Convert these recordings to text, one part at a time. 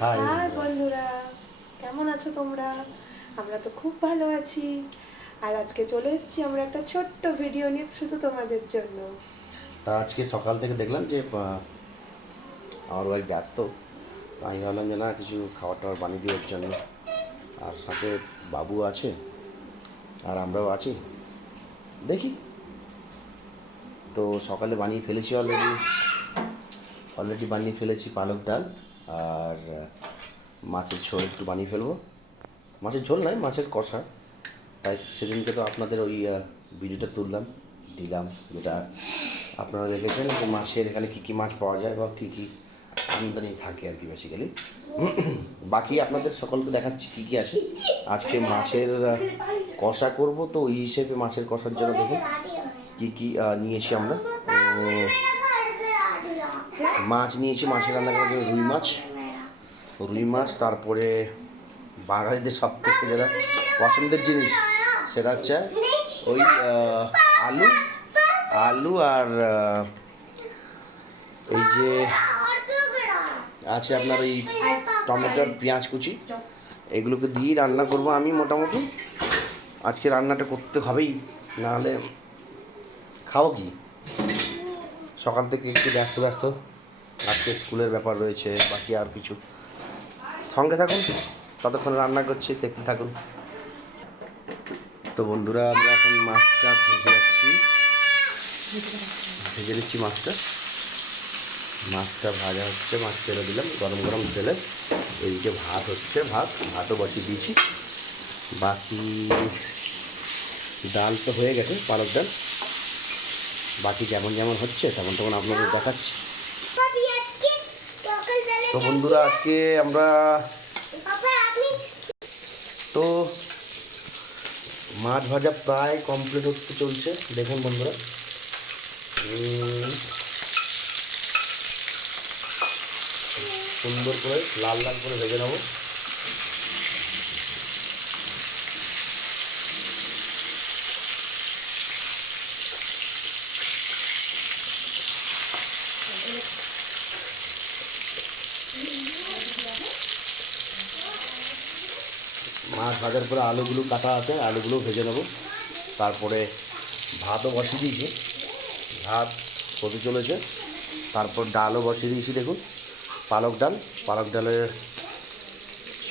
High high বন্ধুরা। বন্ধুরা, কেমন আছো তোমরা? আমরা তো খুব ভালো আছি। আর আজকে চলে এসেছি আমরা একটা ছোট্ট ভিডিও নিয়ে শুধু তোমাদের জন্য। তা আজকে সকাল থেকে দেখলাম যে আমার ওয়াইফ ব্যস্ত, তো আমি ভাবলাম যে না কিছু খাবার টাবার বানিয়ে দিই ওর জন্য। আর সাথে বাবু আছে আর আমরাও আছি, দেখি। তো সকালে বানিয়ে ফেলেছি অলরেডি বানিয়ে ফেলেছি পালক ডাল আর মাছের ঝোল একটু বানিয়ে ফেলবো। মাছের ঝোল নয়, মাছের কষা। তাই সেদিনকে তো আপনাদের ওই ভিডিওটা তুললাম, দিলাম, যেটা আপনারা দেখেছেন যে মাছের এখানে কী কী মাছ পাওয়া যায় বা কী কী আমদানি থাকে আর কি বেসিক্যালি। বাকি আপনাদের সকলকে দেখাচ্ছি কী কী আছে। আজকে মাছের কষা করব, তো ওই হিসেবে মাছের কষার জন্য দেখুন কী কী নিয়েছি আমরা। মাছ নিয়েছি, মাছের রান্না করার জন্য রুই মাছ, তারপরে বাঙালিদের সব থেকে যেটা পছন্দের জিনিস সেটা হচ্ছে ওই আলু আলু আর এই যে আছে আপনার ওই টমেটোর পেঁয়াজ কুচি, এগুলোকে দিয়েই রান্না করব আমি মোটামুটি। আজকে রান্নাটা করতে হবেই, নাহলে খাও কি। সকাল থেকে একটু ব্যস্ত ব্যস্ত, আজকে স্কুলের ব্যাপার রয়েছে, বাকি আর কিছু। সঙ্গে থাকুন, ততক্ষণ রান্না করছি, দেখতে থাকুন। তো বন্ধুরা, আমরা এখন মাছটা ভেজে নিচ্ছি মাছটা ভাজা হচ্ছে, মাছ তেলে দিলাম গরম গরম তেলে। এদিকে ভাত হচ্ছে, ভাতও বসিয়ে দিয়েছি। বাকি ডাল তো হয়ে গেছে, পালক ডাল। বাকি যেমন যেমন হচ্ছে তেমন তেমন আপনাদের দেখাচ্ছি। তো বন্ধুরা, আজকে আমরা তো মাছ ভাজা প্রায় কমপ্লিট হতে চলছে। দেখুন বন্ধুরা, সুন্দর করে লাল লাল করে ভেজে নেবো। মাছ ভাজার পরে আলুগুলো কাটা আছে, আলুগুলো ভেজে নেবো। তারপরে ভাতও বসিয়ে দিয়েছি, ভাত হতে চলেছে। তারপর ডালও বসিয়ে দিয়েছি, দেখুন পালক ডালের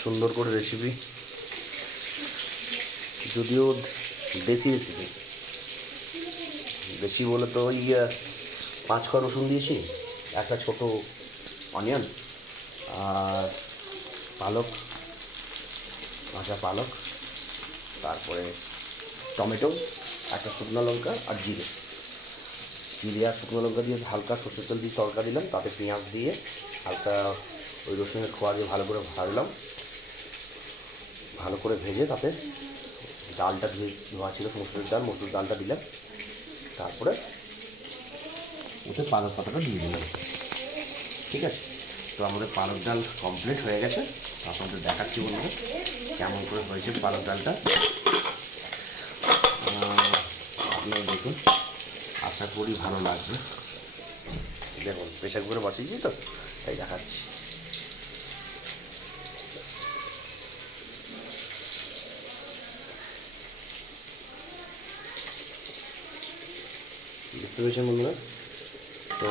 সুন্দর করে রেসিপি, যদিও দেশি রেসিপি। দেশি বলে তো ওই 5 কোয়া রসুন দিয়েছি, একটা ছোট অনিয়ন, আর পালক, কাঁচা পালক, তারপরে টমেটো, একটা শুকনো লঙ্কা আর জিরে আর শুকনো লঙ্কা দিয়ে হালকা সর্ষের তেল দিয়ে তড়কা দিলাম, তাতে পেঁয়াজ দিয়ে হালকা ওই রসুনের খোয়া দিয়ে ভালো করে ভাজলাম। ভালো করে ভেজে তাতে ডালটা ধোয়া ছিল, মসুর ডালটা দিলাম। তারপরে ওতে পালক পাতাটা দিয়ে দিলাম। ঠিক আছে, তো আমাদের পালক ডাল কমপ্লিট হয়ে গেছে। আপনাদের দেখাচ্ছি বন্ধুরা কেমন করে হয়েছে পালক ডালটা। আপনারা দেখুন, আশা করি ভালো লাগবে। দেখুন প্রেশার কুকারে বসিয়েছি তো, তাই দেখাচ্ছি। দেখতে পেয়েছেন বন্ধুরা? তো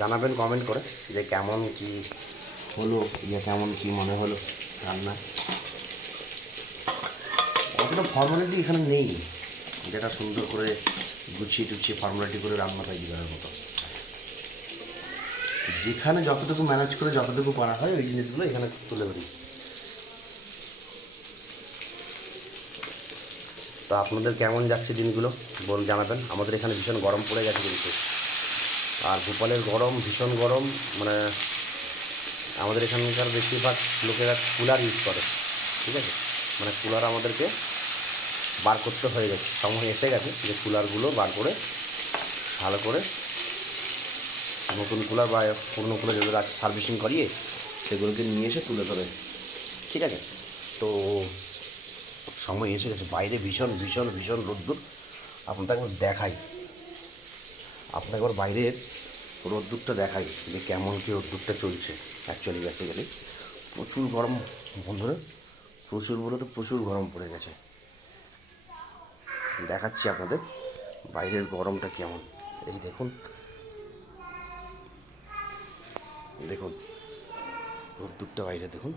জানাবেন কমেন্ট করে যে কেমন কি হলো, কেমন কি মনে হলো রান্না। অতটা ফর্মালিটি এখানে নেই, যেটা সুন্দর করে গুছিয়ে টুছিয়ে ফর্মালিটি করে রান্না হয় করার মতো। যেখানে যতটুকু ম্যানেজ করে যতটুকু পারা হয় ওই জিনিসগুলো এখানে তুলে ধরি। তো আপনাদের কেমন যাচ্ছে দিনগুলো জানাবেন। আমাদের এখানে ভীষণ গরম পড়ে গেছে কিন্তু, আর ভোপালের গরম ভীষণ গরম। মানে আমাদের এখানকার বেশিরভাগ লোকেরা কুলার ইউজ করে। ঠিক আছে, মানে কুলার আমাদেরকে বার করতে হয়ে গেছে, সময় এসে গেছে যে কুলারগুলো বার করে ভালো করে নতুন কুলার বা পুরনো কুলার যেগুলো আছে সার্ভিসিং করিয়ে সেগুলোকে নিয়ে এসে তুলে ধরে। ঠিক আছে, তো সময় এসে গেছে। বাইরে ভীষণ ভীষণ ভীষণ রোদ্দুর। আপনাকে একবার দেখাই, আপনাকে একবার বাইরের রোদ্দুরটা দেখাই যে কেমন কী রোদ্দুরটা চলছে অ্যাকচুয়ালি বেসিক্যালি। প্রচুর গরম বন্ধুরা, প্রচুর বলে তো প্রচুর গরম পড়ে গেছে। দেখাচ্ছি আপনাদের বাইরের গরমটা কেমন। এই দেখুন, দেখুন রোদ্দুরটা বাইরে দেখুন,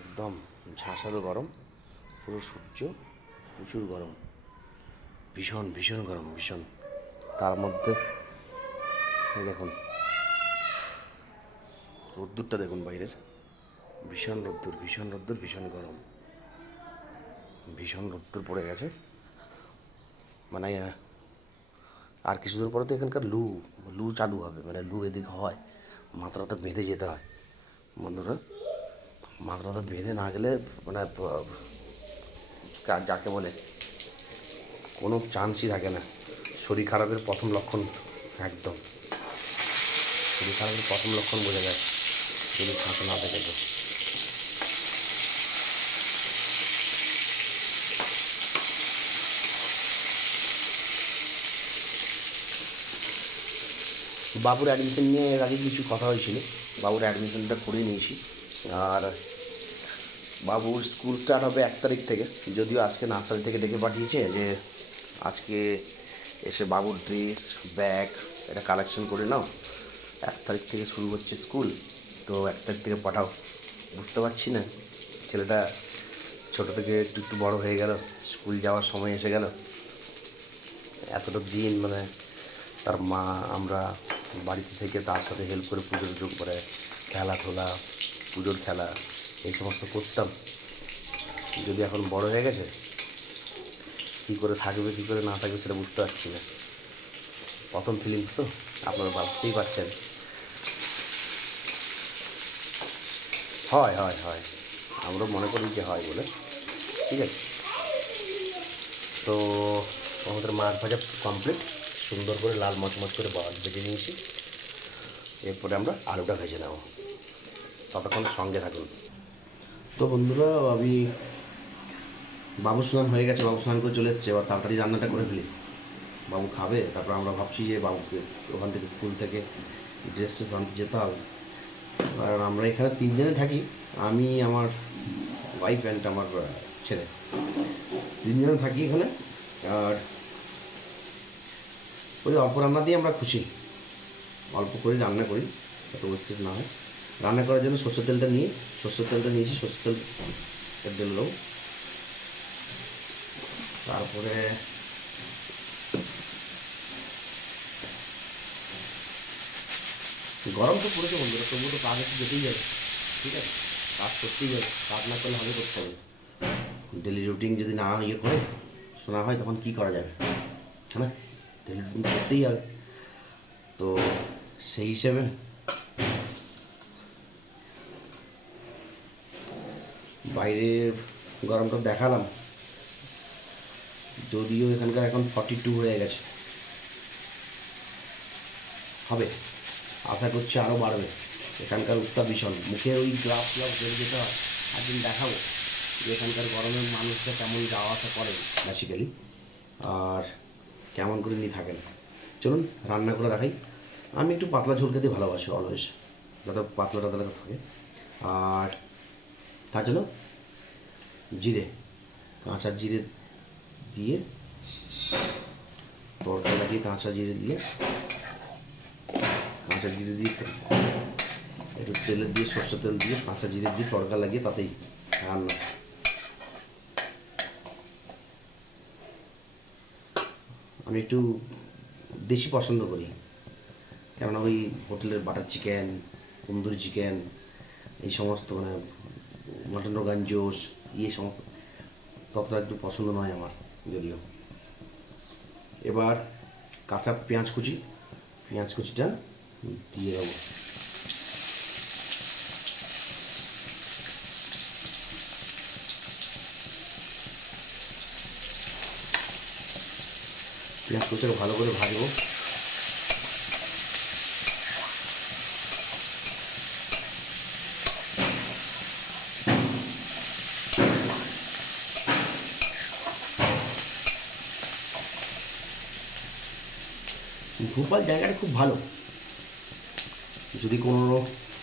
একদম ঝাঁসালো গরম, পুরো সূর্য, প্রচুর গরম, ভীষণ ভীষণ গরম, ভীষণ। তার মধ্যে এই দেখুন রোদ্দুরটা দেখুন বাইরের, ভীষণ রোদ্দুর, ভীষণ রোদ্দুর, ভীষণ গরম, ভীষণ রোদ্দুর পড়ে গেছে। মানে আর কিছুদিন পরে তো এখানকার লু লু চালু হবে, মানে লু এদিকে হয়, মাথাটা বেঁধে যেতে হয় বন্ধুরা। মাথাটা বেঁধে না গেলে মানে যাকে বলে কোনো চান্সই থাকে না। শরীর খারাপের প্রথম লক্ষণ, একদম শরীর খারাপের প্রথম লক্ষণ বোঝা যায় যদি ছাঁচে না থাকে তো। বাবুর অ্যাডমিশন নিয়ে এর আগে কিছু কথা হয়েছিল, বাবুর অ্যাডমিশনটা করে নিয়েছি। আর বাবুর স্কুল স্টার্ট হবে 1 তারিখ থেকে, যদিও আজকে নার্সারি থেকে ডেকে পাঠিয়েছে যে আজকে এসে বাবুর ড্রেস ব্যাগ এটা কালেকশন করে নাও, 1 তারিখ থেকে শুরু হচ্ছে স্কুল, তো 1 তারিখ থেকে পাঠাও। বুঝতে পারছি না, ছেলেটা ছোটো থেকে একটু একটু বড়ো হয়ে গেল, স্কুল যাওয়ার সময় এসে গেল। এতটা দিন মানে তার মা আমরা বাড়িতে থেকে তার সাথে হেল্প করে পুজোর যোগ করে খেলাধুলা, পুজোর খেলা এই সমস্ত করতাম। যদি এখন বড় হয়ে গেছে, কী করে থাকবে কী করে না থাকবে সেটা বুঝতে পারছি না। প্রথম ফিলিংস তো আপনারা ভাবতেই পারছেন। হয় হয় হয়, আমরা মনে করি যে হয় বলে, ঠিক আছে। তো আমাদের মাছ ভাজা কমপ্লিট, সুন্দর করে লাল মচমচ করে ভেজে নিয়েছি। এরপরে আমরা আলুটা ভেজে নেব, ততক্ষণ সঙ্গে থাকুন। তো বন্ধুরা, আমি বাবু স্নান হয়ে গেছে, বাবু স্নান করে চলে এসছে, এবার তাড়াতাড়ি রান্নাটা করে ফেলি, বাবু খাবে। তারপর আমরা ভাবছি যে বাবুকে ওখান থেকে স্কুল থেকে ড্রেস ট্রেস আনতে যেতে হবে। আর আমরা এখানে 3 জনে থাকি, আমি, আমার ওয়াইফ অ্যান্ড আমার ছেলে, 3 জনে থাকি এখানে। আর ওই অল্প রান্না দিয়ে আমরা খুশি, অল্প করে রান্না করি, এত ওয়েস্টেজ না হয়। রান্না করার জন্য সর্ষের তেলটা নিয়েছি, সর্ষের তেল ঢেলে দেবো। তারপরে গরম তো পড়েছে বন্ধুরা, তবুও তো কাজ একটু যেতেই যাবে, ঠিক আছে, কাজ করতেই যাবে, কাজ না করলে হবে করতে হবে। ডেলি রুটিন যদি না ইয়ে করে শোনা হয় তখন কী করা যাবে, হ্যাঁ, ডেলি রুটিন করতেই হবে। তো সেই হিসেবে বাইরের গরমটা দেখালাম, যদিও এখানকার এখন 42 হয়ে গেছে, হবে আশা করছি আরও বাড়বে। এখানকার উত্তাপ ভীষণ, মুখে ওই গ্লাভস বেরিয়ে যেতে হয়। একদিন দেখাবো যে এখানকার গরমের মানুষরা কেমন যাওয়া আসা করে বেসিক্যালি, আর কেমন করে নিয়ে থাকেন। চলুন রান্না করে দেখাই। আমি একটু পাতলা ঝোল খেতে ভালোবাসি অলওয়েজ, যাতে পাতলা টাতলা থাকে। আর তার জন্য জিরে, কাঁচা জিরে দিয়ে তড়কা লাগিয়ে, কাঁচা জিরে দিয়ে একটু তেলে দিয়ে, সর্ষের তেল দিয়ে, কাঁচা জিরে দিয়ে তড়কা লাগিয়ে তাতেই রান্না। আমি একটু বেশি পছন্দ করি, কেননা ওই হোটেলের বাটার চিকেন, তন্দুরি চিকেন, এই সমস্ত মানে মটন রোগান জোশ, এই সমস্ত ততটা একটু পছন্দ নয় আমার যদিও। এবার কাঁচা পেঁয়াজ কুচিটা দিয়ে দেবো। পেঁয়াজ কুচিটাকে ভালো করে ভাজবো। ভোপাল জায়গাটা খুব ভালো, যদি কোনো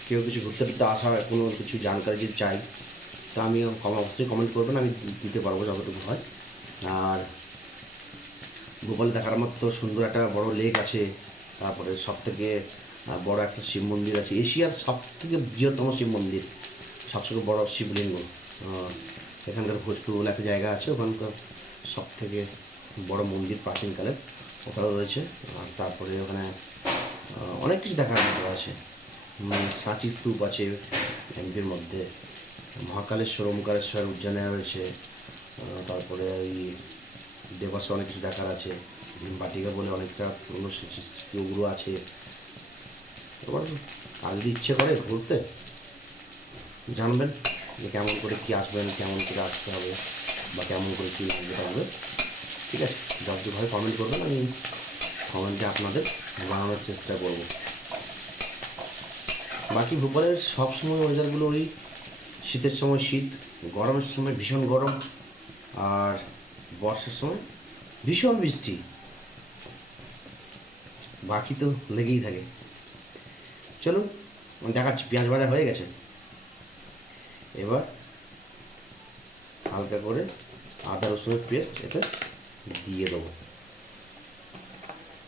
কেউ কিছু ঘুরতে টুরতে আসা কোনো কিছু জানকারি যদি চাই তা আমি অবশ্যই কমেন্ট করবেন, আমি দিতে পারবো যতটুকু হয়। আর ভোপালে দেখার আমার তো সুন্দর একটা বড় লেক আছে, তারপরে সবথেকে বড় একটা শিব মন্দির আছে, এশিয়ার সবথেকে বৃহত্তম শিব মন্দির, সবথেকে বড় শিবলিঙ্গ। এখানকার ভোজপুর বলে একটা জায়গা আছে, ওখানকার সবথেকে বড় মন্দির প্রাচীনকালের ওখানে রয়েছে। আর তারপরে ওখানে অনেক কিছু দেখার মতো আছে, সাঁচি স্তূপ আছে এমপির মধ্যে, মহাকালেশ্বর ওমকারেশ্বর উজ্জয়নে রয়েছে। তারপরে ওই দেবাসে অনেক কিছু দেখার আছে, বাটিকা বলে অনেকটা পুরনো স্মৃতিগুলো আছে। এবার আর যদি ইচ্ছে করে ঘুরতে জানবেন যে কেমন করে কী আসবেন, কেমন করে আসতে হবে, বা কেমন করে কী লাগবে থাকবে, ঠিক আছে? যতভাবে কমেন্ট করবেন আমি কমেন্টে আপনাদের বানানোর চেষ্টা করব। বাকি ভোপালের সবসময় ওয়েদারগুলো ওই শীতের সময় শীত, গরমের সময় ভীষণ গরম, আর বর্ষার সময় ভীষণ বৃষ্টি, বাকি তো লেগেই থাকে। চলুন দেখাচ্ছি, পেঁয়াজ ভাজা হয়ে গেছে, এবার হালকা করে আদা রসুনের পেস্ট এতে দিয়ে দেবো।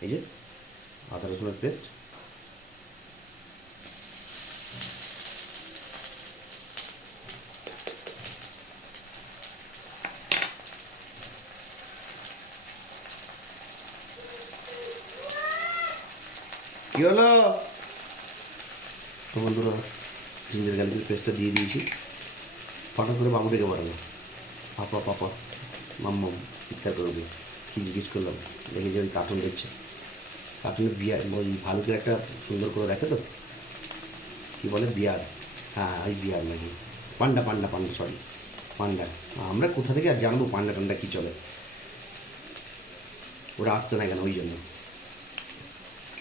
এই যে আদা রসুনের পেস্ট, কি হলো? তো বন্ধুরা জিঞ্জার গার্লিকের পেস্টটা দিয়ে দিয়েছি, হঠাৎ করে বাবু ডেকে বাড়ালো, পাপা পাপা মাম্মা চিৎকার করবে, কী জিজ্ঞেস করলাম, দেখে যে ওই কার্টুন দেখছে, কার্টুনে বিয়ার ওই ভালুকের একটা সুন্দর করে দেখে তো, কী বলে বিয়ার, হ্যাঁ ওই বিয়ার নাকি পান্ডা পান্ডা পান্ডা সরি পান্ডা, আমরা কোথা থেকে আর জানবো পান্ডা টান্ডা কী চলে, ওরা আসছে না কেন, ওই জন্য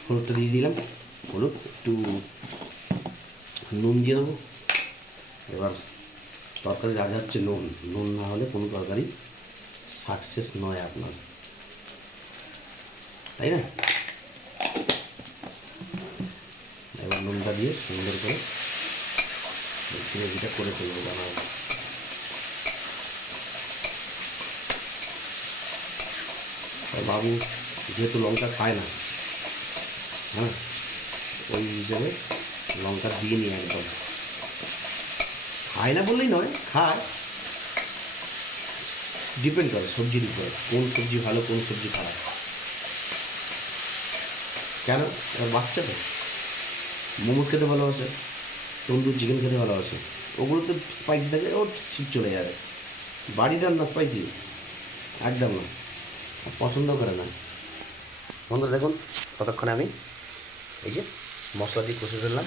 হলুদটা দিয়ে দিলাম, হলুদ একটু নুন দিয়ে দেবো। এবার তরকারি রাজা হচ্ছে নুন, নুন না হলে কোনো তরকারি সাকসেস নয় আপনার, তাই না? এবার নুনটা দিয়ে সুন্দর করে গ্রেভিটা করে ফেলবো জানা। বাবু যেহেতু লঙ্কা খায় না, হ্যাঁ ওই হিসেবে লঙ্কা দিয়ে নিই, একদম খায় না বললেই নয়, খায়, ডিপেন্ড করে সবজির উপরে, কোন সবজি ভালো কোন সবজি খারাপ। কেন? এবার বাচ্চা তো মোমো খেতে ভালোবাসে, তন্দুর চিকেন খেতে ভালোবাসে, ওগুলোতে স্পাইসি থাকলে ওর ঠিক চলে যাবে, বাড়ির রান্না স্পাইসি একদম না, পছন্দ করে না। বন্ধুরা দেখুন ততক্ষণে আমি এই যে মশলা দিয়ে কষে ফেললাম,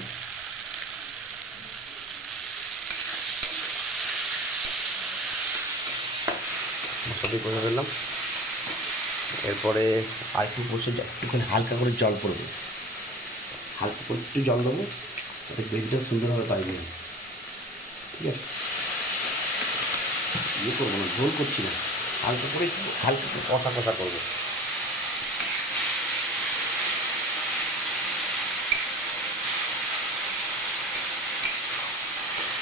মশলা দিয়ে কষে ফেললাম, এরপরে আর একটু কষে একটুখানি হালকা করে জল পড়বে, হালকা করে একটু জল দেবো, তাতে গ্রেভিটা সুন্দরভাবে পাইবে, ঠিক আছে? ইয়ে করবো না, ঝোল করছি না, হালকা করে একটু হালকা করে কষা কষা করবো।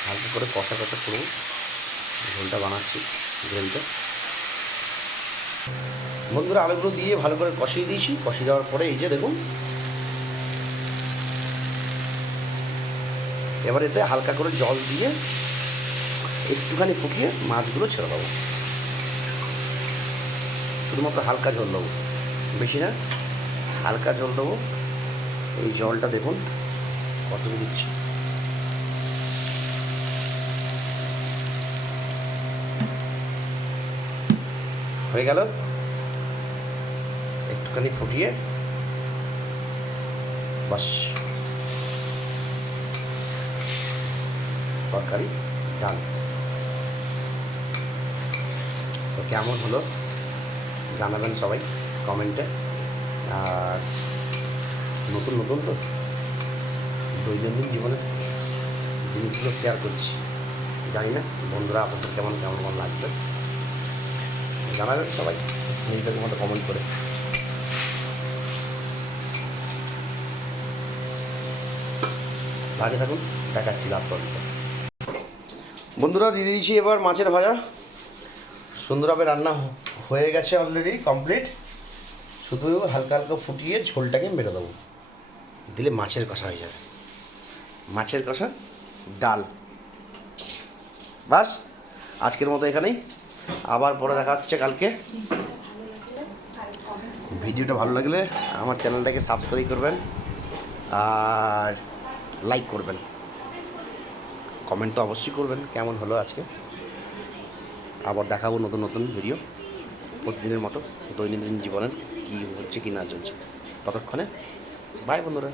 হালকা করে কষা কষা করবো, ঝোলটা বানাচ্ছি গ্রেভিটা। বন্ধুরা আলুগুলো দিয়ে ভালো করে কষিয়ে দিয়েছি, কষিয়ে দেওয়ার পরে এই যে দেখুন, এবার এতে হালকা করে জল দিয়ে একটুখানি ফুটিয়ে মাছগুলো ছেড়ে দেবো, শুধুমাত্র হালকা ঝোল দেবো, বেশি না, হালকা ঝোল দেবো। এই জলটা দেখুন কতটা দিচ্ছি, হয়ে গেল, একটুখানি ফুটিয়ে বাস, তরকারি ডান। তো কেমন হলো জানাবেন সবাই কমেন্টে, আর নতুন নতুন তো দৈনন্দিন জীবনে জিনিসগুলো শেয়ার করছি, জানি না বন্ধুরা আপনাদের কেমন কেমন কেমন লাগবে, জানাবেন সবাই নিজেদের মতো কমেন্ট করে। আগে থাকুন, দেখাচ্ছি লাস্ট পর্যন্ত। বন্ধুরা দিয়ে দিয়েছি এবার মাছের ভাজা। সুন্দরভাবে রান্না হয়ে গেছে, অলরেডি কমপ্লিট। শুধু হালকা হালকা ফুটিয়ে ঝোলটাকে মেরে দেবো, দিলে মাছের কষা হয়ে যাবে। মাছের কষা, ডাল, বাস। আজকের মতো এখানেই, আবার পরে দেখা হচ্ছে কালকে। ভিডিওটা ভালো লাগলে আমার চ্যানেলটাকে সাবস্ক্রাইব করবেন আর লাইক করবেন, কমেন্ট তো অবশ্যই করবেন কেমন হলো আজকে। আবার দেখাবো নতুন নতুন ভিডিও প্রতিদিনের মতো, দৈনন্দিন জীবনের কী হচ্ছে কী না চলছে। ততক্ষণে বাই বন্ধুরা।